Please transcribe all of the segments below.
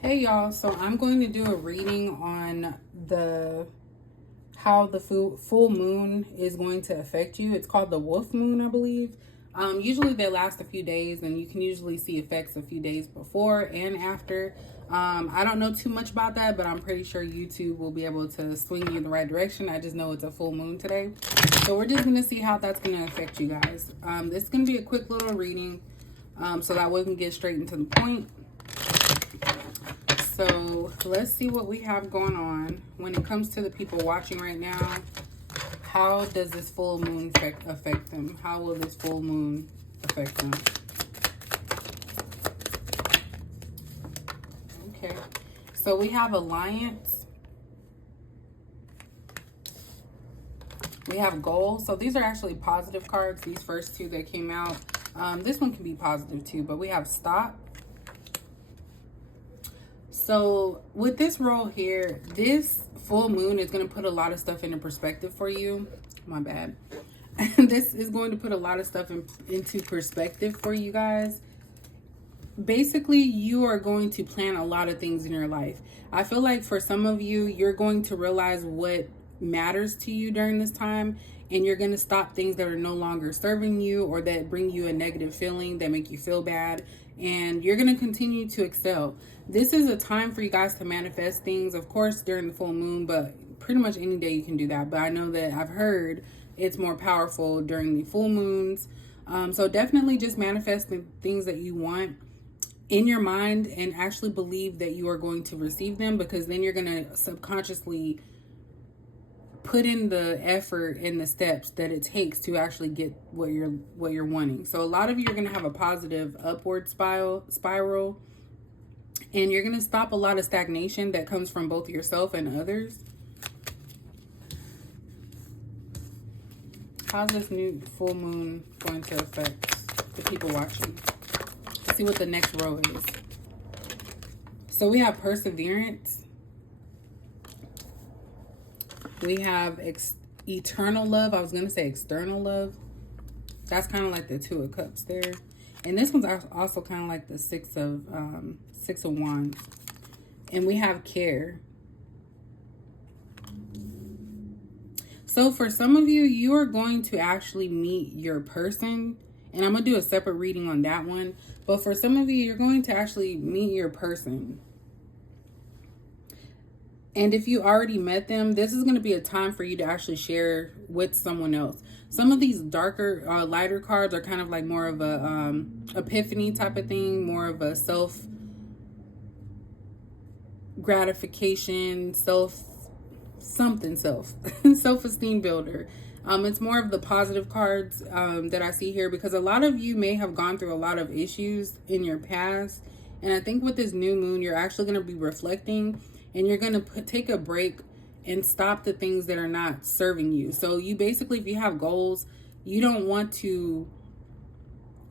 Hey y'all, so I'm going to do a reading on the how the full moon is going to affect you. It's called the wolf moon, I believe. Usually they last a few days, and you can usually see effects a few days before and after. I don't know too much about that, but I'm pretty sure YouTube will be able to swing you in the right direction. I just know it's a full moon today. So we're just going to see how that's going to affect you guys. This is going to be a quick little reading so that we can get straight into the point. So let's see what we have going on when it comes to the people watching right now. How does this full moon affect them? How will this full moon affect them? Okay. So we have Alliance. We have Goals. So these are actually positive cards. These first two that came out. This one can be positive too, but we have Stop. So with this roll here, this full moon is going to put a lot of stuff into perspective for you. My bad. This is going to put a lot of stuff into perspective for you guys. Basically, you are going to plan a lot of things in your life. I feel like for some of you, you're going to realize what matters to you during this time, and you're going to stop things that are no longer serving you or that bring you a negative feeling, that make you feel bad, and you're going to continue to excel. This is a time for you guys to manifest things, of course, during the full moon, but pretty much any day you can do that. But I know that I've heard it's more powerful during the full moons. So definitely just manifest the things that you want in your mind and actually believe that you are going to receive them, because then you're going to subconsciously put in the effort and the steps that it takes to actually get what you're wanting. So a lot of you are going to have a positive upward spiral, and you're going to stop a lot of stagnation that comes from both yourself and others. How's this new full moon going to affect the people watching? Let's see what the next row is. So we have Perseverance. We have Eternal Love. I was going to say External Love. That's kind of like the Two of Cups there. And this one's also kind of like the Six of Wands. And we have Care. So for some of you, you are going to actually meet your person. And I'm going to do a separate reading on that one. But for some of you, you're going to actually meet your person. And if you already met them, this is going to be a time for you to actually share with someone else. Some of these darker, lighter cards are kind of like more of a epiphany type of thing, more of a self gratification, self-esteem builder. It's more of the positive cards that I see here, because a lot of you may have gone through a lot of issues in your past. And I think with this new moon, you're actually going to be reflecting, and you're going to take a break and stop the things that are not serving you. So you basically, if you have goals, you don't want to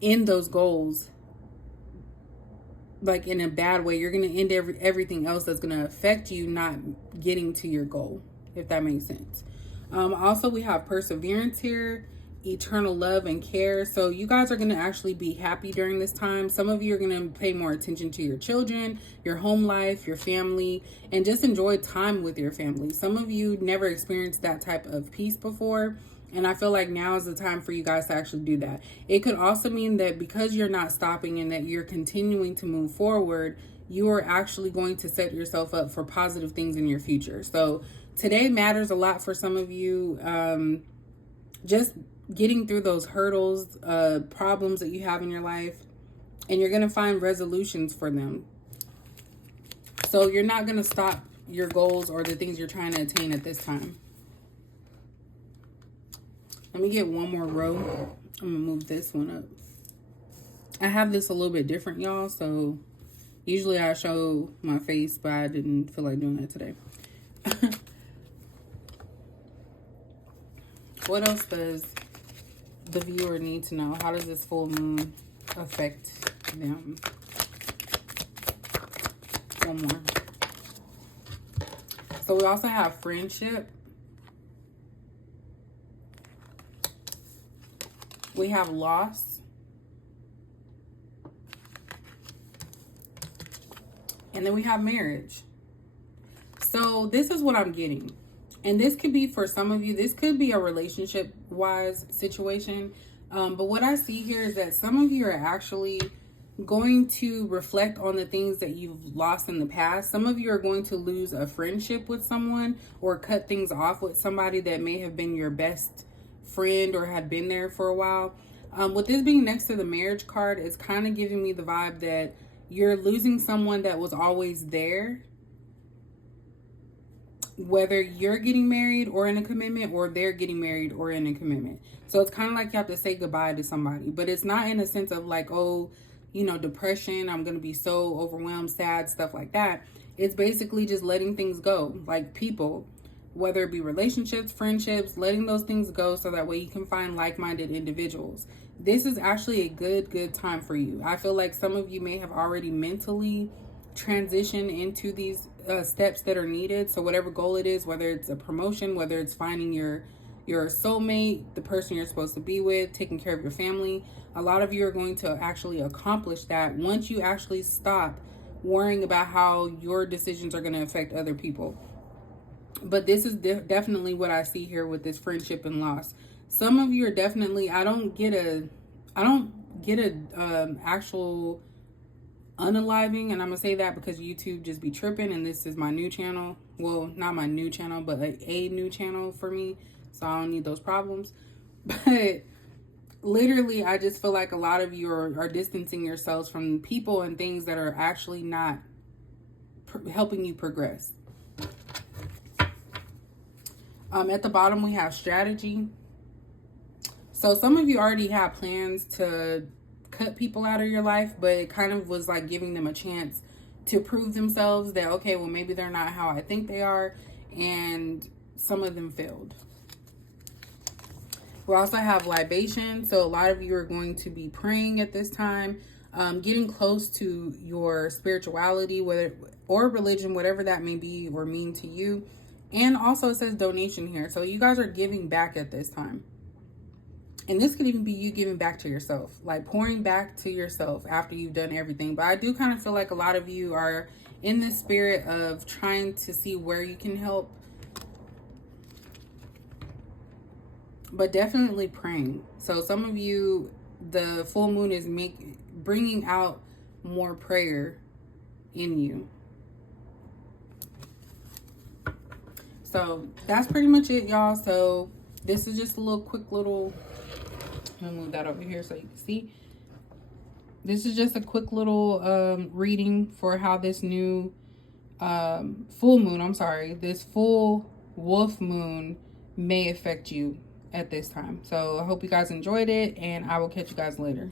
end those goals like in a bad way. You're going to end everything else that's going to affect you not getting to your goal, if that makes sense. Also, we have Perseverance here, Eternal Love, and Care. So you guys are going to actually be happy during this time. Some of you are going to pay more attention to your children, your home life, your family, and just enjoy time with your family. Some of you never experienced that type of peace before, and I feel like now is the time for you guys to actually do that. It could also mean that because you're not stopping and that you're continuing to move forward, you are actually going to set yourself up for positive things in your future. So today matters a lot for some of you. Just getting through those hurdles, problems that you have in your life, and you're going to find resolutions for them. So you're not going to stop your goals or the things you're trying to attain at this time. Let me get one more row. I'm going to move this one up. I have this a little bit different, y'all. So usually I show my face, but I didn't feel like doing that today. What else does the viewer need to know? How does this full moon affect them? One more. So we also have Friendship. We have Loss. And then we have marriage. So this is what I'm getting. And this could be for some of you, this could be a relationship wise situation. But what I see here is that some of you are actually going to reflect on the things that you've lost in the past. Some of you are going to lose a friendship with someone or cut things off with somebody that may have been your best friend or had been there for a while. With this being next to the marriage card, it's kind of giving me the vibe that you're losing someone that was always there, whether you're getting married or in a commitment, or they're getting married or in a commitment. So it's kind of like you have to say goodbye to somebody, but it's not in a sense of like, oh, you know, depression, I'm going to be so overwhelmed, sad, stuff like that. It's basically just letting things go, like people, whether it be relationships, friendships, letting those things go so that way you can find like-minded individuals. This is actually a good time for you. I feel like some of you may have already mentally transitioned into these steps that are needed. So whatever goal it is, whether it's a promotion, whether it's finding your soulmate, the person you're supposed to be with, taking care of your family, a lot of you are going to actually accomplish that once you actually stop worrying about how your decisions are going to affect other people. But this is definitely what I see here with this friendship and loss. Some of you are definitely, I don't get a actual unaliving, and I'm gonna say that because YouTube just be tripping, and this is my new channel. Well, not my new channel, but a new channel for me, so I don't need those problems. But literally, I just feel like a lot of you are distancing yourselves from people and things that are actually not helping you progress. At the bottom, we have strategy. So some of you already have plans to cut people out of your life, but it kind of was like giving them a chance to prove themselves that, okay, well, maybe they're not how I think they are. And some of them failed. We also have libation. So a lot of you are going to be praying at this time, getting close to your spirituality, whether or religion, whatever that may be or mean to you. And also it says donation here. So you guys are giving back at this time. And this could even be you giving back to yourself, like pouring back to yourself after you've done everything. But I do kind of feel like a lot of you are in the spirit of trying to see where you can help. But definitely praying. So some of you, the full moon is bringing out more prayer in you. So that's pretty much it, y'all. So this is just a little quick little, I'm gonna move that over here so you can see. This is just a quick little reading for how this new full moon, this full wolf moon may affect you at this time. So I hope you guys enjoyed it, and I will catch you guys later.